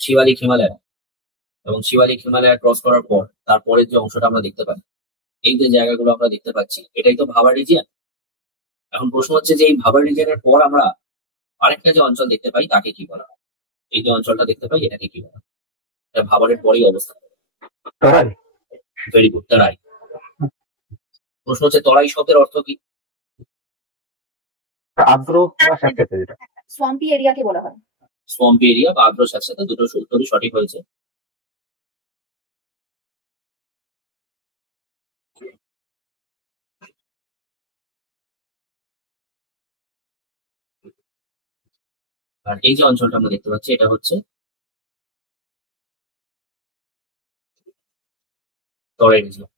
শিবালিক হিমালয়, এবং শিবালিক হিমালয় ক্রস করার পর তারপরের যে অংশটা আমরা দেখতে পাই, এই যে জায়গাগুলো আমরা দেখতে পাচ্ছি, এটাই তো ভাবার রিজিয়ন। এখন প্রশ্ন হচ্ছে যে এই ভাবার রিজিয়নের পর আমরা আরেকটা যে অঞ্চল দেখতে পাই তাকে কি বলা হয়? এই যে অঞ্চলটা দেখতে পাই এটাকে কি বলা হয়? এটা ভাবারের পরেই অবস্থান। তরাই। ভেরি গুড, তরাই। প্রশ্ন হচ্ছে তরাই শব্দের অর্থ কি? আর্দ্র বা স্যাঁতসেঁতে যেটা। সোয়াম্পি এরিয়াকে বলা হয়। সোয়াম্পি এরিয়া বা আর্দ্র স্যাঁতসেঁতে, দুটো উত্তরই সঠিক হয়েছে। আর এই যে অঞ্চলটা আমরা দেখতে পাচ্ছি এটা হচ্ছে তরাই রিজিয়ন।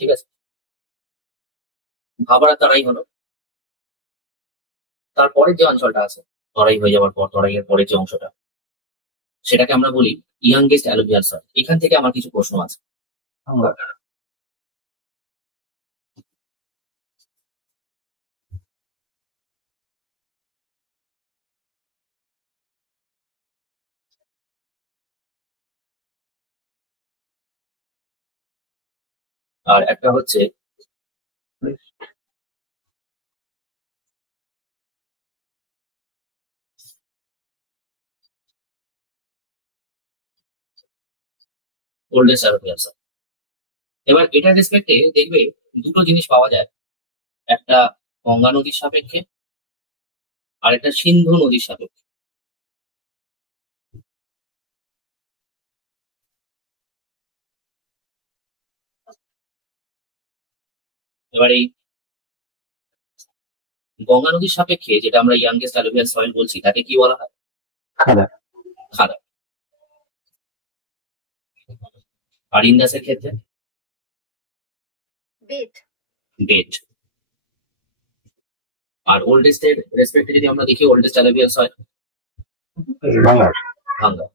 ঠিক আছে, ভাবার তারাই হলো। তারপরে যে অঞ্চলটা আছে তরাই হয়ে যাওয়ার পর, তরাইয়ের পরে যে অংশটা, সেটাকে আমরা বলি ইয়াংগেস্ট অ্যালুভিয়াল সয়েল। এখান থেকে আমার কিছু প্রশ্ন আছে। আর একটা হচ্ছে ওল্ডেস্ট অ্যালুভিয়াল সয়েল। এবার এটার রেসপেক্টে দেখবে দুটো জিনিস পাওয়া যায়, একটা গঙ্গা নদীর সাপেক্ষে আর একটা সিন্ধু নদীর সাপেক্ষে। এবার এই গঙ্গা নদীর সাপেক্ষে যেটা আমরা ইয়াংগেস্ট অ্যালুভিয়াল সয়েল বলছি তাকে কি বলা হয়? খাদা। খাদা। আর ইন্দাসের ক্ষেত্রে বেড। বেড। আর ওল্ডেস্ট এর রেসপেক্টে যদি আমরা দেখি, ওল্ডেস্ট অ্যালুভিয়াল সয়েল ভাঙ্গার। ভাঙ্গা।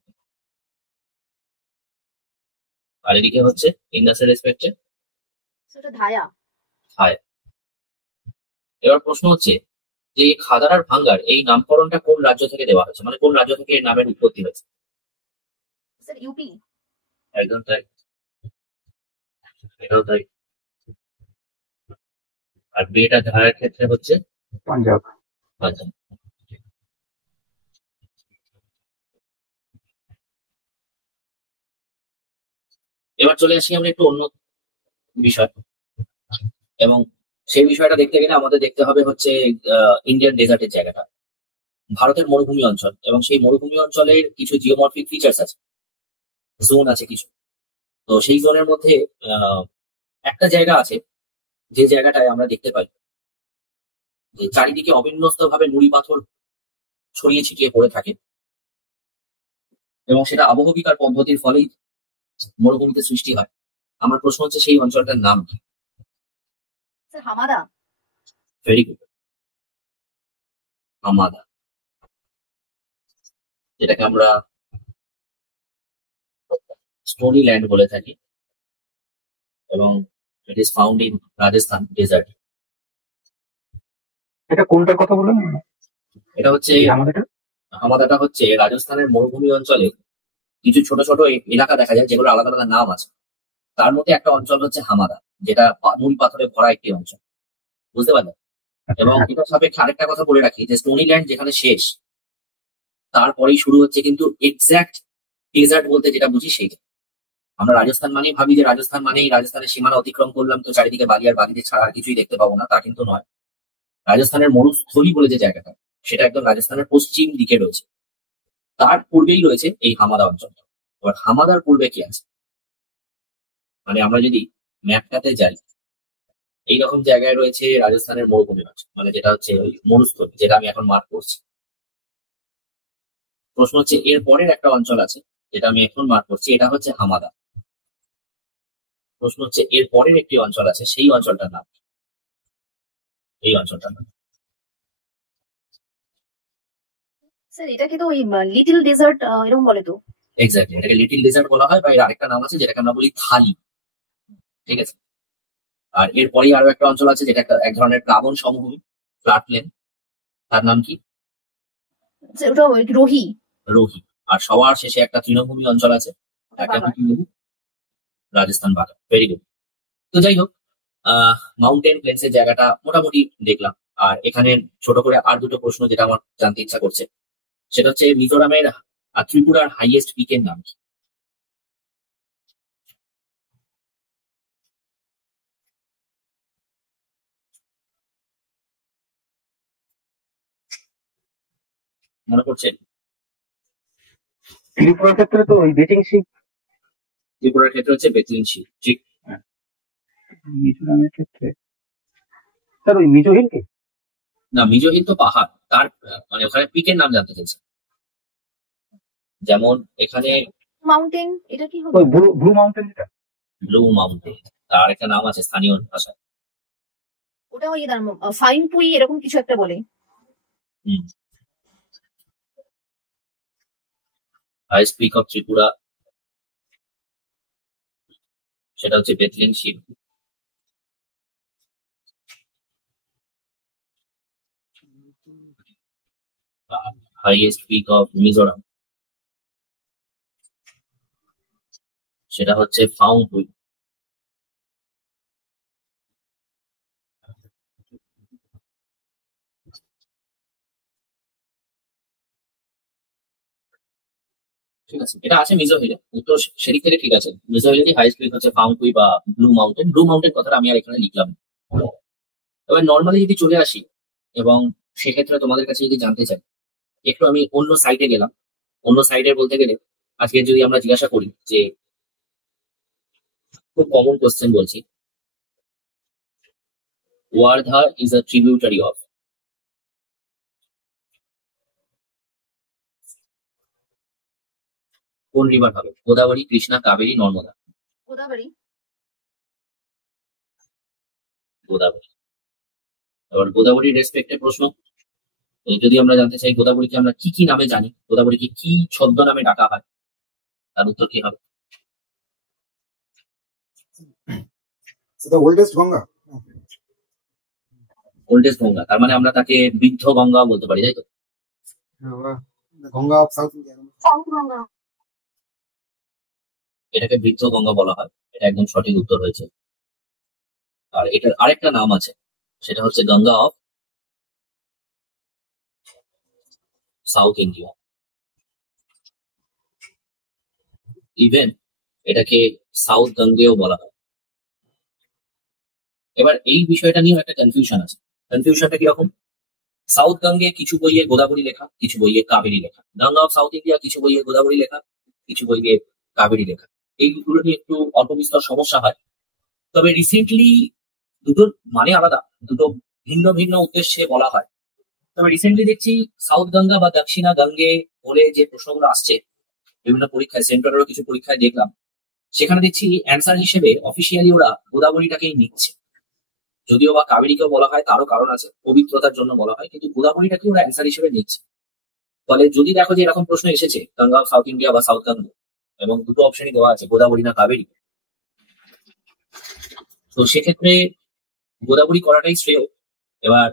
আর এদিকে হচ্ছে ইন্দাসের রেসপেক্টে সেটা ধায়া। হায়। এবার প্রশ্ন হচ্ছে যে এই খাদার আর ভাঙ্গার এই নামকরণটা কোন রাজ্য থেকে দেওয়া হয়েছে, মানে কোন রাজ্য থেকে এর নামের উৎপত্তি হয়েছে? Sir UP. একদম তাই, এটাও তাই। আর বেড আর ধারার ক্ষেত্রে হচ্ছে পাঞ্জাব। পাঞ্জাব। এবার চলে আসি আমরা একটু অন্য বিষয়, এবং সেই বিষয়টা দেখতে গেলে আমাদের দেখতে হবে হচ্ছে ইন্ডিয়ান ডেজার্টের জায়গাটা, ভারতের মরুভূমি অঞ্চল, এবং সেই মরুভূমি অঞ্চলের কিছু জিওমরফিক ফিচার্স আছে, জোন আছে কিছু। তো সেই জোনের মধ্যে একটা জায়গা আছে যে জায়গাটায় আমরা দেখতে পাই যে চারিদিকে অবিন্যস্ত ভাবে নুড়ি পাথর ছড়িয়ে ছিটিয়ে পড়ে থাকে, এবং সেটা আবহবিকার পদ্ধতির ফলেই মরুভূমিতে সৃষ্টি হয়। আমার প্রশ্ন হচ্ছে সেই অঞ্চলটার নাম কি? Sir hamada. Very good, hamada, যেটাকে আমরা স্টোনি ল্যান্ড বলে থাকি, এবং it is found in Rajasthan desert. এটা কোনটার কথা বলেন? এটা হচ্ছে আমাদের হামাদাটা হচ্ছে রাজস্থানের মরুভূমি অঞ্চলে কিছু ছোট ছোট এলাকা দেখা যায় যেগুলো আলাদা আলাদা নাম আছে। তার মধ্যে একটা অঞ্চল হচ্ছে হামাদা, যেটা নুড়ি পাথরে ভরা একটি অঞ্চল, বুঝতে পারলেন? এবং এটার সাপেক্ষে আরেকটা কথা বলে রাখি যে স্টোনি ল্যান্ড যেখানে শেষ, তারপরেই শুরু হচ্ছে কিন্তু এক্স্যাক্ট ডেজার্ট বলতে যেটা বুঝি সেইটা। আমরা রাজস্থান মানেই ভাবি যে রাজস্থান মানেই রাজস্থানের সীমানা অতিক্রম করলাম তো চারিদিকে বালি আর বালিতে ছাড়া আর কিছুই দেখতে পাবো না, তা কিন্তু নয়। রাজস্থানের মরুস্থলী বলে যে জায়গাটা, সেটা একদম রাজস্থানের পশ্চিম দিকে রয়েছে, তার পূর্বেই রয়েছে এই হামাদা অঞ্চলটা। এবার হামাদার পূর্বে কি আছে, মানে আমরা যদি ম্যাপটাতে যাই, এইরকম জায়গায় রয়েছে রাজস্থানের মরুভূমি অঞ্চল, মানে যেটা হচ্ছে ওই মরুস্থলী, যেটা আমি এখন মার্ক করছি। প্রশ্ন হচ্ছে এর পরের একটা অঞ্চল আছে যেটা আমি এখন মার্ক করছি, এটা হচ্ছে হামাদা। প্রশ্ন হচ্ছে এর পরের একটি অঞ্চল আছে, সেই অঞ্চলটার নাম কি? এই অঞ্চলটার নাম স্যার এটাকে তো ওই লিটল ডেজার্ট এরকম বলে তো। এক্স্যাক্টলি, এটাকে লিটিল ডেজার্ট বলা হয়, বা এর আরেকটা নাম আছে যেটাকে আমরা বলি থালি। ঠিক আছে। আর এরপরেই আরো একটা অঞ্চল আছে যেটা এক ধরনের প্লাবন সমভূমি, ফ্ল্যাট প্লেন, তার নাম কি? ওটা ওই রোহি। রোহি। আর সবার শেষে একটা তৃণভূমি অঞ্চল আছে, একটা বাবা। কি বলবো? রাজস্থান বাগান। Very good. তো যাই হোক, মাউন্টেন প্লেন্সের জায়গাটা মোটামুটি দেখলাম। আর এখানে ছোট করে আর দুটো প্রশ্ন যেটা আমার জানতে ইচ্ছা করছে, সেটা হচ্ছে মিজোরামের আর ত্রিপুরার হাইয়েস্ট পিকের নাম কি? মনে করছে? ত্রিপুরার ক্ষেত্রে তো ওই বেটিং শিপ। ত্রিপুরার ক্ষেত্রে হচ্ছে বেতলিনশি। ঠিক। মিজোরামের ক্ষেত্রে স্যার ওই মিজো হিল কি? না, মিজো হিল তো পাহাড়, তার মানে ওখানে পিকের নাম জানতে চাইছে। যেমন এখানে মাউন্টেন, এটা কি হবে? ওই ব্লু ব্লু মাউন্টেন যেটা। ব্লু মাউন্টেন, তার একটা নাম আছে স্থানীয় ভাষায়। ওটা ওই ফাইন পুই এরকম কিছু একটা বলে। হাইয়েস্ট পিক অফ ত্রিপুরা, সেটা হচ্ছে বেতলিনশি। হাইয়েস্ট পিক অফ মিজোরাম, সেটা হচ্ছে ফাউংপুই। ঠিক আছে, এটা আছে মিজো হিলে, উত্তর সেদিক থেকে ঠিক আছে। মিজো হিলে হাইয়েস্ট পিক হচ্ছে ফাউংপুই বা ব্লু মাউন্টেন। ব্লু মাউন্টেন কথাটা আমি আর এখানে লিখলাম না। এবার নর্মালি যদি চলে আসি, এবং সেক্ষেত্রে তোমাদের কাছে যদি জানতে চাই, একটু আমি অন্য সাইটে গেলাম। অন্য সাইডে বলতে গেলে, আজকে যদি আমরা জিজ্ঞাসা করি যে, খুব কমন কোশ্চেন বলছি, Wardha is a tributary of, কোন রিভার হবে? গোদাবরী, কৃষ্ণা, কাবেরী, নর্মদা? গোদাবরী। গোদাবরী। এবার গোদাবরীর রেসপেক্টে প্রশ্ন, যদি আমরা জানতে চাই গোদাবরীকে আমরা কি কি নামে জানি, গোদাবরীকে কি ছদ্ম নামে ডাকা হয়, তার উত্তর কি হবে? The oldest Ganga. Oldest Ganga, তার মানে আমরা তাকে বৃদ্ধ গঙ্গা বলতে পারি, তাই তো? The Ganga of South India. South Ganga. এটাকে বৃদ্ধ গঙ্গা বলা হয়, এটা একদম সঠিক উত্তর হয়েছে। আর এটার আরেকটা নাম আছে, সেটা হচ্ছে Ganga of South India. Even এটাকে সাউথ গঙ্গেও বলা হয়। এবার এই বিষয়টা নিয়েও একটা কনফিউশন আছে। কনফিউশনটা কিরকম? সাউথ গঙ্গে কিছু বইয়ে গোদাবরী লেখা, কিছু বইয়ে কাবেরী লেখা। গঙ্গা অফ সাউথ ইন্ডিয়া কিছু বইয়ে গোদাবরী লেখা, কিছু বইয়ে কাবেরী লেখা। এইগুলো নিয়ে একটু অল্প বিস্তর সমস্যা হয়। তবে রিসেন্টলি দুটোর মানে আলাদা, দুটো ভিন্ন ভিন্ন উদ্দেশ্যে বলা হয়। তবে রিসেন্টলি দেখছি সাউথ গঙ্গা বা দক্ষিণা গঙ্গে বলে যে প্রশ্নগুলো আসছে বিভিন্ন পরীক্ষায়, সেন্টারেরও কিছু পরীক্ষায় দেখলাম, সেখানে দেখছি অ্যান্সার হিসেবে অফিসিয়ালি ওরা গোদাবরীটাকেই নিচ্ছে। যদিও বা কাবেরীকেও বলা হয়, তারও কারণ আছে, পবিত্রতার জন্য বলা হয়, কিন্তু গোদাবরীটাকে ওরা অ্যান্সার হিসেবে নিচ্ছে। ফলে যদি দেখো যে এরকম প্রশ্ন এসেছে গঙ্গা অফ সাউথ ইন্ডিয়া বা সাউথ গঙ্গা, এবং দুটো অপশনই দেওয়া আছে গোদাবরী না কাবেরী, তো সেক্ষেত্রে গোদাবরী করাটাই শ্রেয়। এবার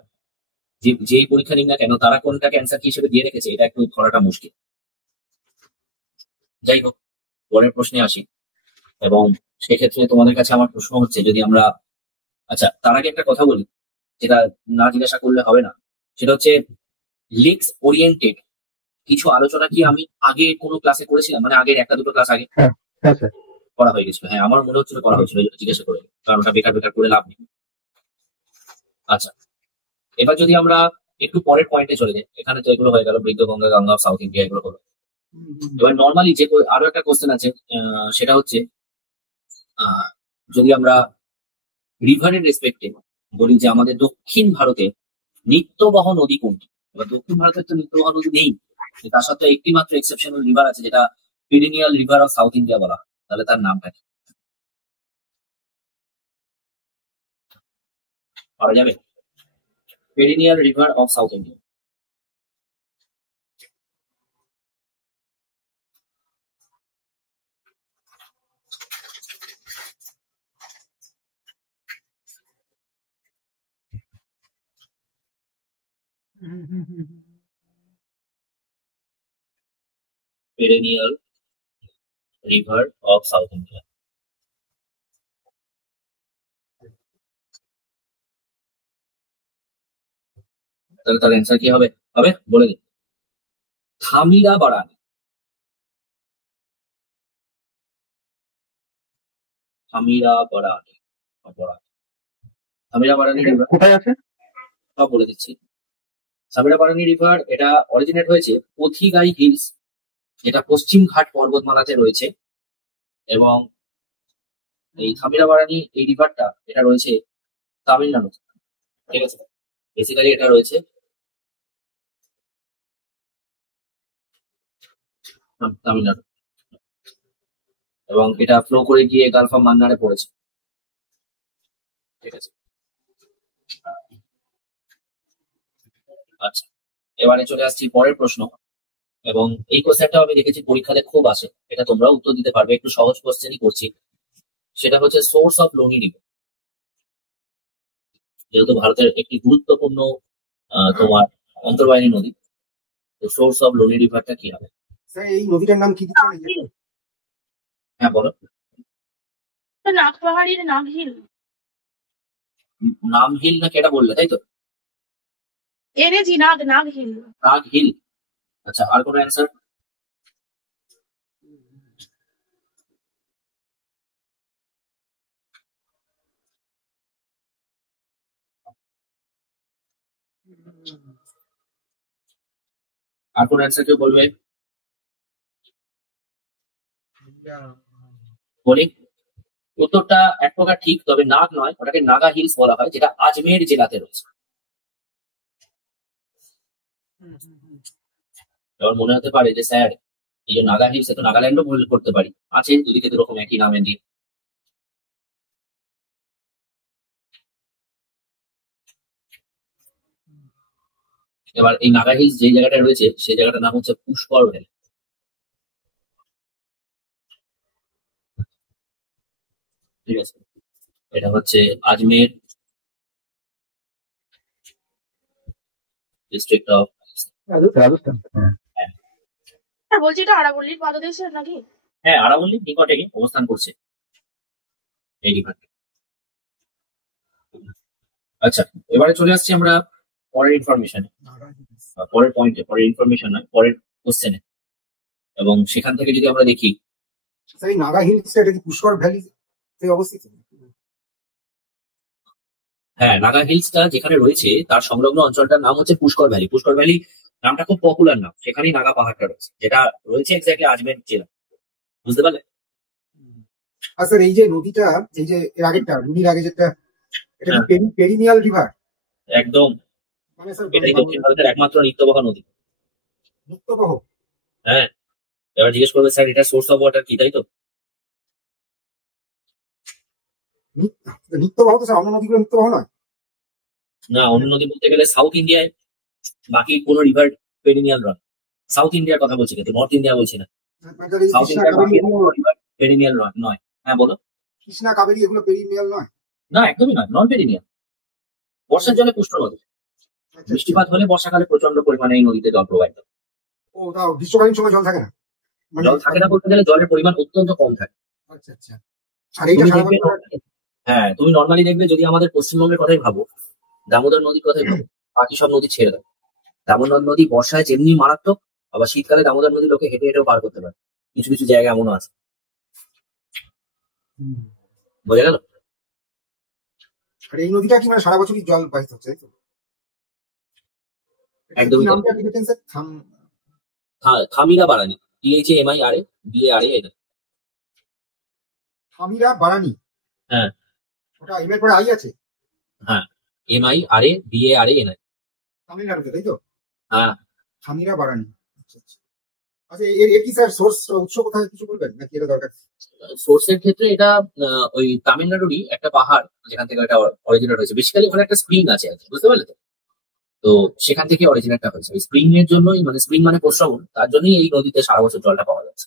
যেই পরীক্ষা নিন না কেন, তারা কোনটাকে অ্যান্সার কি হিসেবে দিয়ে রেখেছে এটা একটু ধরাটা মুশকিল। যাই হোক, পরের প্রশ্নে আসি। এবং সেক্ষেত্রে তোমাদের কাছে আমার প্রশ্ন হচ্ছে, যদি আমরা, আচ্ছা তার আগে একটা কথা বলি, যেটা না জিজ্ঞাসা করলে হবে না, সেটা হচ্ছে লেক্স ওরিয়েন্টেড কিছু আলোচনা কি আমি আগে কোনো ক্লাসে করেছিলাম, মানে আগের একটা দুটো ক্লাস আগে হ্যাঁ স্যার। করা হয়ে গেছিল? হ্যাঁ, আমার মনে হচ্ছিল করা হয়েছিল, এই জন্য জিজ্ঞাসা করে, কারণ ওটা বেকার বেকার করে লাভ নেই। আচ্ছা, এবার যদি আমরা একটু পরের পয়েন্টে চলে যাই, এখানে তো এগুলো হয়ে গেল বৃদ্ধ Ganga, Ganga of South India, এগুলো হলো। এবার নর্মালি যে আরো একটা কোশ্চেন আছে, সেটা হচ্ছে যদি আমরা রিভারের রেসপেক্টে বলি যে আমাদের দক্ষিণ ভারতে নিত্যবহ নদী কোনটি? এবার দক্ষিণ ভারতের তো নিত্যবহ নদী নেই, তার সাথে একটি মাত্র এক্সেপশনাল রিভার আছে, যেটা perennial river of South India বলা হয়। তাহলে তার নামটা কি পারা যাবে? Perennial river of South India. perennial river of South India. তাহলে তার অ্যান্সার কি হবে? হবে বলে দিন। থামিরা বারানি। থামিরা বারানি। থামিরা বারানি রিভার কোথায় আছে? সব বলে দিচ্ছি। থামিরা বারানি রিভার এটা অরিজিনেট হয়েছে পথিগাই হিলস, যেটা পশ্চিম ঘাট পর্বতমালাতে রয়েছে, এবং এই থামিরা বারানি এই রিভারটা এটা রয়েছে তামিলনাড়ু, ঠিক আছে। বেসিক্যালি এটা রয়েছে তামিলনাড়ু, এবং এটা ফ্লো করে গিয়ে গালফ অফ মান্নারে পড়েছে, ঠিক আছে। আচ্ছা, এবারে চলে আসছি পরের প্রশ্ন, এবং এই কোশ্চেনটা আমি দেখেছি পরীক্ষাতে খুব আসে, এটা তোমরা উত্তর দিতে পারবে, একটু সহজ কোশ্চেনই করছি। সেটা হচ্ছে সোর্স অফ লোনি রিভার। যেহেতু ভারতের একটি গুরুত্বপূর্ণ তোমার অন্তর্বাহিনী নদী, তো সোর্স অফ লোনি রিভারটা কি হবে? স্যার এই নদীটার নাম কি দিচ্ছেন? হ্যাঁ বলো। নাগ পাহাড়ির নাগ হিল। নাম হিল না কেটা বললে, তাই তো? এনেজি নাগ নাগ হিল। নাগ হিল। আচ্ছা, আর কোনো অ্যান্সার? আর কোনো অ্যান্সার কেউ বলবে? বলি, উত্তরটা এক প্রকার ঠিক, তবে নাগ নয়, ওটাকে নাগা হিলস বলা হয়, যেটা আজমের জেলাতে রয়েছে। এবার মনে হতে পারে যে স্যার এই যে নাগা হিলস, তো নাগাল্যান্ডও ভুল করতে পারি, আছে দুদিকে দুরকম একই নামের দ্বীপ। এবার এই নাগা হিলস যে জায়গাটা রয়েছে সেই জায়গাটার নাম হচ্ছে পুষ্কর ভ্যালি, ঠিক আছে। এটা হচ্ছে আজমের ডিস্ট্রিক্ট অফ রাজস্থান। বলছি এটা আরাবল্লীর পাদদেশে নাকি? হ্যাঁ, আরাবল্লীর নিকটে অবস্থান করছে এই রিভারটি। আচ্ছা, এবারে চলে আসছি আমরা পরের ইনফরমেশনে, পরের পয়েন্টে, পরের ইনফরমেশন নয়, পরের কোশ্চেনে। এবং সেখান থেকে যদি আমরা দেখি, স্যার এই নাগা হিলসটা এটা কি পুষ্কর ভ্যালি অবস্থিত? হ্যাঁ, নাগা হিলসটা যেখানে রয়েছে তার সংলগ্ন অঞ্চলটার নাম হচ্ছে পুষ্কর ভ্যালি। পুষ্কর ভ্যালি নামটা খুব পপুলার নাম, সেখানেই নাগা পাহাড়টা রয়েছে, যেটা রয়েছে এক্স্যাক্টলি আজমের জেলা, বুঝতে পারলে? আর স্যার এই যে নদীটা, এই যে এর আগেরটা নদীর আগে যেটা, এটা কি পেরিনিয়াল রিভার? একদম, মানে স্যার এটাই দক্ষিণ ভারতের একমাত্র নিত্যবহ নদী। মুক্তবহ? হ্যাঁ, এবার জিজ্ঞেস করবে স্যার এটা সোর্স অফ ওয়াটার কি, তাই তো? নিত্যবহ তো স্যার, অন্য নদীগুলো নিত্যবহ নয়? না, অন্য নদী বলতে গেলে সাউথ ইন্ডিয়ায় বাকি কোনো রিভার পেরিনিয়াল নয়। সাউথ ইন্ডিয়ার কথা বলছি, কিন্তু নর্থ ইন্ডিয়া বলছি না। সাউথ কৃষ্ণা ইন্ডিয়ার বাকি কাবেরী, কোনো রিভার পেরিনিয়াল নয়। হ্যাঁ বলো। কৃষ্ণা কাবেরী এগুলো পেরিনিয়াল নয়? না, একদমই নয়, নন পেরিনিয়াল। বর্ষার জলে পুষ্ট নদী, আচ্ছা, বৃষ্টিপাত হলে বর্ষাকালে প্রচন্ড পরিমাণে এই নদীতে জল প্রবাহিত। ও তাও গ্রীষ্মকালীন সময় জল থাকে না? মানে জল থাকে না বলতে গেলে জলের পরিমাণ অত্যন্ত কম থাকে। আচ্ছা আচ্ছা। আর এইটা তুমি সারা দেখবে বছর? হ্যাঁ, তুমি নর্মালি দেখবে, যদি আমাদের পশ্চিমবঙ্গের কথাই ভাবো, দামোদর নদীর কথাই ভাবো, বাকি সব নদী ছেড়ে দাও, দামোদর নদী বর্ষায় যেমনি মারাত্মক, আবার শীতকালে দামোদর নদী লোকে হেঁটে হেঁটেও পার করতে পারে, কিছু কিছু জায়গা এমনও আছে, বোঝা গেল? আর এই নদীটা কি মানে সারা বছরই জল বাহিত হচ্ছে, তাই তো? একদমই তাই। নামটা কি বলছেন স্যার? থামিরা বারানি, THAMIRA BARA। থামিরা বারানি? হ্যাঁ। ওটা এম এর পরে আই আছে? হ্যাঁ, MIRA BARA। তামিলনাড়ুতে, তাই তো? হ্যাঁ। থামিরা বারানি। আচ্ছা আচ্ছা। আচ্ছা, এর কি স্যার সোর্স, উৎস কোথায় কিছু বলবেন নাকি এটা দরকার? সোর্সের ক্ষেত্রে এটা ওই তামিলনাড়ুরই একটা পাহাড়, যেখান থেকে এটা অরিজিনেট হয়েছে। বেসিক্যালি ওখানে একটা স্প্রিং আছে আর কি, বুঝতে পারলে তো? তো সেখান থেকে অরিজিনেটটা হয়েছে। ওই স্প্রিং এর জন্যই, মানে স্প্রিং মানে প্রশ্রবণ, তার জন্যই এই নদীতে সারা বছর জলটা পাওয়া যাচ্ছে।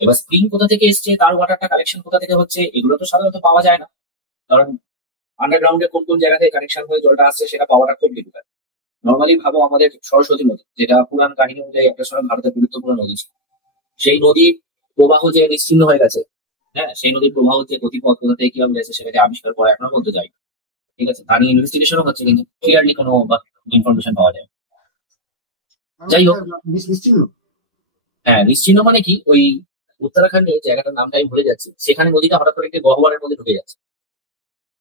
এবার স্প্রিং কোথা থেকে এসছে, তার ওয়াটারটা কালেকশন কোথা থেকে হচ্ছে, এগুলো তো সাধারণত পাওয়া যায় না, কারণ আন্ডারগ্রাউন্ডে কোন কোন জায়গা থেকে কানেকশন হয়ে জলটা আসছে সেটা পাওয়াটা খুব ডিফিকাল্ট। নর্মালি ভাবো আমাদের সরস্বতী নদী, যেটা পুরাণ কাহিনী অনুযায়ী একটা সময় ভারতের গুরুত্বপূর্ণ নদী ছিল। সেই নদীর প্রবাহ যে নিশ্চিহ্ন হয়ে গেছে, হ্যাঁ, সেই নদীর প্রবাহ যে গতিপথ কোথা থেকে কিভাবে গেছে সেটাকে আবিষ্কার করা এখনো পর্যন্ত যায়। ঠিক আছে, তা নিয়ে ইনভেস্টিগেশনও হচ্ছে, কিন্তু ক্লিয়ারলি কোনো ইনফরমেশন পাওয়া যায় না। যাই হোক। নিশ্চিন্ন। হ্যাঁ, নিশ্চিহ্ন মানে কি, ওই উত্তরাখণ্ডের জায়গাটার নামটা আমি ভুলে যাচ্ছি, সেখানে নদীটা হঠাৎ করে একটি গহ্বরের মধ্যে ঢুকে যাচ্ছে,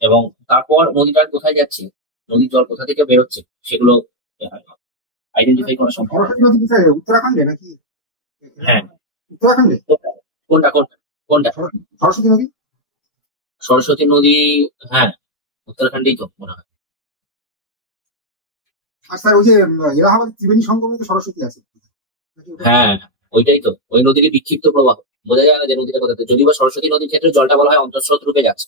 এবং তারপর নদীটা কোথায় যাচ্ছে, নদীর জল কোথা থেকে বেরোচ্ছে, সেগুলো আইডেন্টিফাই করা সম্ভব না। সরস্বতী নদী কোথায়? উত্তরাখণ্ডে নাকি? হ্যাঁ। উত্তরাখণ্ডে কোনটা কোনটা কোনটা সরস্বতী নদী? সরস্বতী নদী, হ্যাঁ, উত্তরাখণ্ডেই তো মনে হয়। আর স্যার ওই যে এলাহাবাদ ত্রিবেণী সঙ্গমে তো সরস্বতী আছে নাকি ওটা? হ্যাঁ, ওইটাই তো, ওই নদীরই বিক্ষিপ্ত প্রবাহ, বোঝা যায় না যে নদীটা কোথাতে। যদি বা সরস্বতী নদীর ক্ষেত্রে জলটা বলা হয় অন্তঃস্রোত রূপে যাচ্ছে,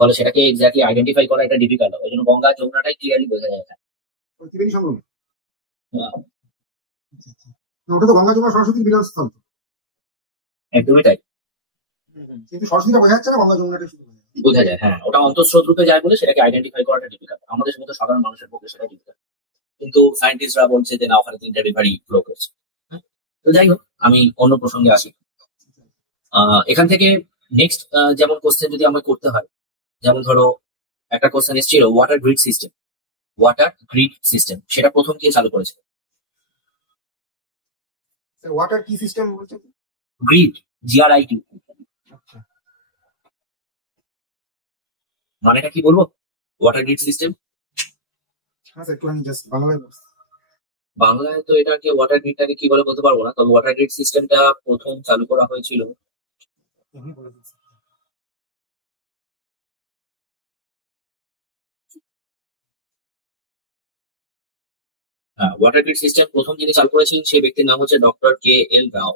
ফলে সেটাকে এক্স্যাক্টলি আইডেন্টিফাই করা এটা ডিফিকাল্ট, ওই জন্য গঙ্গা যমুনাটাই ক্লিয়ারলি বোঝা যায় এখানে। ওই ত্রিবেণী সঙ্গমে? আহ, আচ্ছা, আচ্ছা। না, ওটা তো গঙ্গা যমুনা সরস্বতীর মিলনস্থল তো। একদমই তাই, কিন্তু সরস্বতীটা বোঝা যাচ্ছে না, গঙ্গা যমুনাটা শুধু বোঝা যাচ্ছে। বোঝা যায়। হ্যাঁ, ওটা অন্তঃস্রোত রূপে যায় বলে সেটাকে আইডেন্টিফাই করাটা ডিফিকাল্ট, আমাদের মতো সাধারণ মানুষের পক্ষে সেটা ডিফিকাল্ট। কিন্তু সায়েন্টিস্টরা বলছে যে না, ওখানে তিনটা রিভারই ফ্লো করছে। হ্যাঁ, তো যাই হোক, আমি অন্য প্রসঙ্গে আসি। এখান থেকে নেক্সট যেমন কোশ্চেন যদি আমাকে করতে হয়, যেমন ধরো একটা কোশ্চেন এসেছিল water grid system. Water grid system সেটা প্রথম কে চালু করেছে? স্যার ওয়াটার কি সিস্টেম বলছেন? গ্রিড, GRID, আচ্ছা। মানেটা কি বলবো? ওয়াটার গ্রিড সিস্টেম হ্যাঁ স্যার, একটু আমি জাস্ট বাংলায় বলছি। বাংলায় তো এটাকে ওয়াটার গ্রিডটাকে কি বলে বলতে পারবো না, তবে ওয়াটার গ্রিড সিস্টেমটা প্রথম চালু করা হয়েছিল এমনি বলে দিচ্ছি। ওয়াটার গ্রিড সিস্টেম প্রথম যিনি চালু করেছিলেন সেই ব্যক্তির নাম হচ্ছে ডক্টর KL রাও।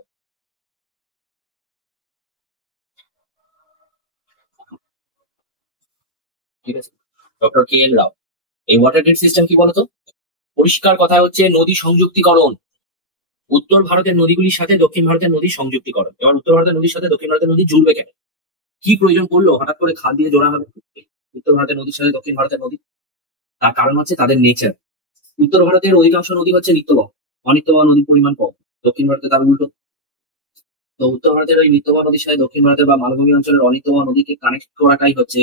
ঠিক আছে, ডক্টর KL রাও। এই ওয়াটার গ্রিড সিস্টেম কি বলতো? পরিষ্কার কথা হচ্ছে নদী সংযুক্তিকরণ, উত্তর ভারতের নদীগুলির সাথে দক্ষিণ ভারতের নদী সংযুক্তিকরণ। এবার উত্তর ভারতের নদীর সাথে দক্ষিণ ভারতের নদী জুড়বে কেন, কি প্রয়োজন পড়লো হঠাৎ করে খাল দিয়ে জোড়া হবে উত্তর ভারতের নদীর সাথে দক্ষিণ ভারতের নদী? তার কারণ হচ্ছে তাদের নেচার। উত্তর ভারতের অধিকাংশ নদী হচ্ছে নিত্যবহ, অনিত্যবহ নদীর পরিমাণ কম। দক্ষিণ ভারতে তার উল্টো। তো উত্তর ভারতের ওই নিত্যবহ নদীর সাথে দক্ষিণ ভারতের বা মালভূমি অঞ্চলের অনিত্যবহ নদীকে কানেক্ট করাটাই হচ্ছে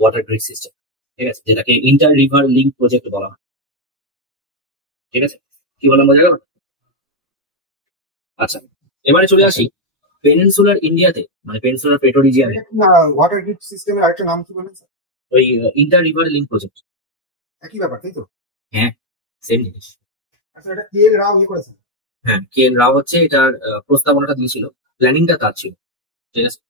ওয়াটার গ্রিড সিস্টেম। ঠিক আছে, যেটাকে ইন্টার রিভার লিঙ্ক প্রজেক্ট বলা হয়। ঠিক আছে, কি বললাম বোঝা গেল? আচ্ছা, এবারে চলে আসি পেনিনসুলার ইন্ডিয়াতে, মানে পেনিনসুলার প্লেটো রিজিয়নে ওয়াটার গ্রিড সিস্টেমের আরেকটা নাম কি বলেন স্যার? ওই ইন্টার রিভার লিঙ্ক প্রজেক্ট। একই ব্যাপার তাই তো? হ্যাঁ, সেম জিনিস। আচ্ছা, এটা KL রাও করেছেন? হ্যাঁ, KL রাও হচ্ছে এটার প্রস্তাবনাটা দিয়েছিল, প্ল্যানিংটা তার ছিল। ঠিক আছে,